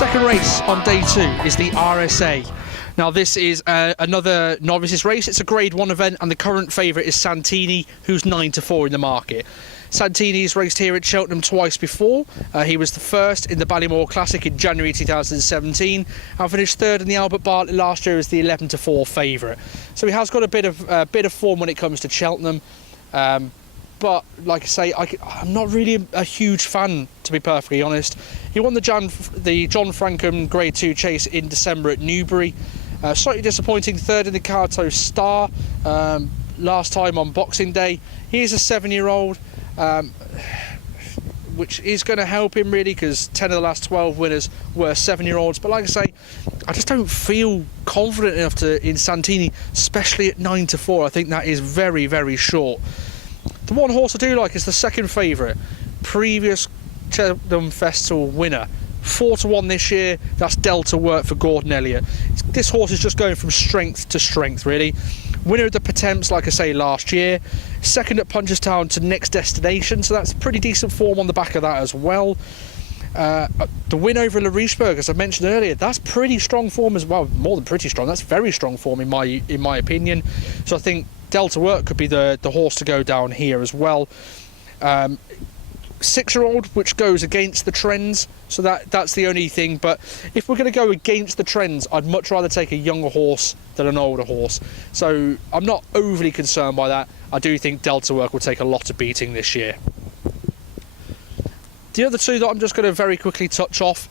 Second race on day 2 is the RSA. Now this is another Novices race. It's a Grade 1 event and the current favourite is Santini, who's 9-4 in the market. Santini's raced here at Cheltenham twice before. He was the first in the Ballymore Classic in January 2017 and finished third in the Albert Bartlett last year as the 11-4 favourite. So he has got a bit of form when it comes to Cheltenham. But like I say, I'm not really a huge fan, to be perfectly honest. He won the John Frankham Grade 2 chase in December at Newbury. Slightly disappointing third in the Carto Star last time on Boxing Day. He is a 7-year-old, which is going to help him really because 10 of the last 12 winners were 7-year-olds. But like I say, I just don't feel confident enough in Santini, especially at 9-4. I think that is very, very short. The one horse I do like is the second favourite, previous Cheltenham Festival winner. 4-1 this year, that's Delta Work for Gordon Elliott. This horse is just going from strength to strength, really. Winner of the Patemps, like I say, last year. Second at Punterstown to Next Destination, so that's pretty decent form on the back of that as well. The win over Larichburg, as I mentioned earlier, that's pretty strong form as well. More than pretty strong, that's very strong form in my opinion. So I think Delta Work could be the horse to go down here as well. 6-year-old, which goes against the trends, so that's the only thing. But if we're going to go against the trends, I'd much rather take a younger horse than an older horse. So I'm not overly concerned by that. I do think Delta Work will take a lot of beating this year. The other two that I'm just going to very quickly touch off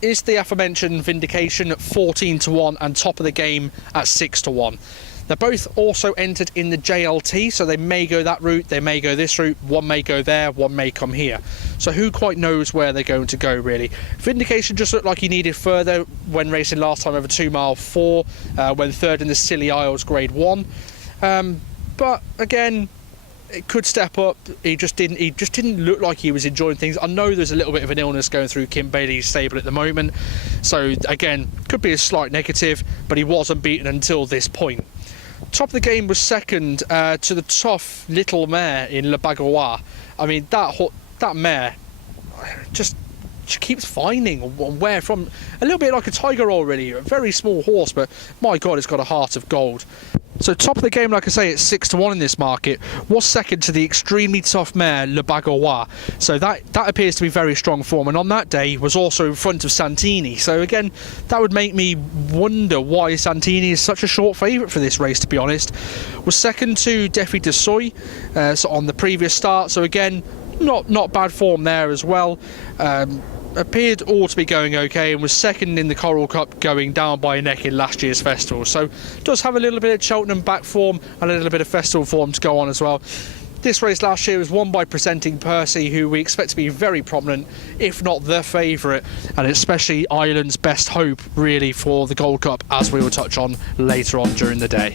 is the aforementioned Vindication at 14-1 and Top of the Game at 6-1. They're both also entered in the JLT, so they may go that route, they may go this route, one may go there, one may come here. So who quite knows where they're going to go, really. Vindication just looked like he needed further when racing last time over 2 mile 4, when third in the Scilly Isles Grade 1. But again, it could step up. He just didn't look like he was enjoying things. I know there's a little bit of an illness going through Kim Bailey's stable at the moment, so again, could be a slight negative, but he wasn't beaten until this point. Top of the Game was second to the tough little mare in Le Bagois. I mean, that mare just keeps finding where from. A little bit like a Tiger Roll, really. A very small horse, but my God, it's got a heart of gold. So Top of the Game, like I say, it's 6-1 in this market, was second to the extremely tough mare Le Bagois. So that appears to be very strong form, and on that day was also in front of Santini. So again, that would make me wonder why Santini is such a short favourite for this race, to be honest. Was second to Defi de Soy so on the previous start, so again, not bad form there as well. Appeared all to be going okay and was second in the Coral Cup, going down by a neck in last year's festival. So does have a little bit of Cheltenham back form and a little bit of festival form to go on as well. This race last year was won by Presenting Percy, who we expect to be very prominent, if not the favourite, and especially Ireland's best hope really for the Gold Cup, as we will touch on later on during the day.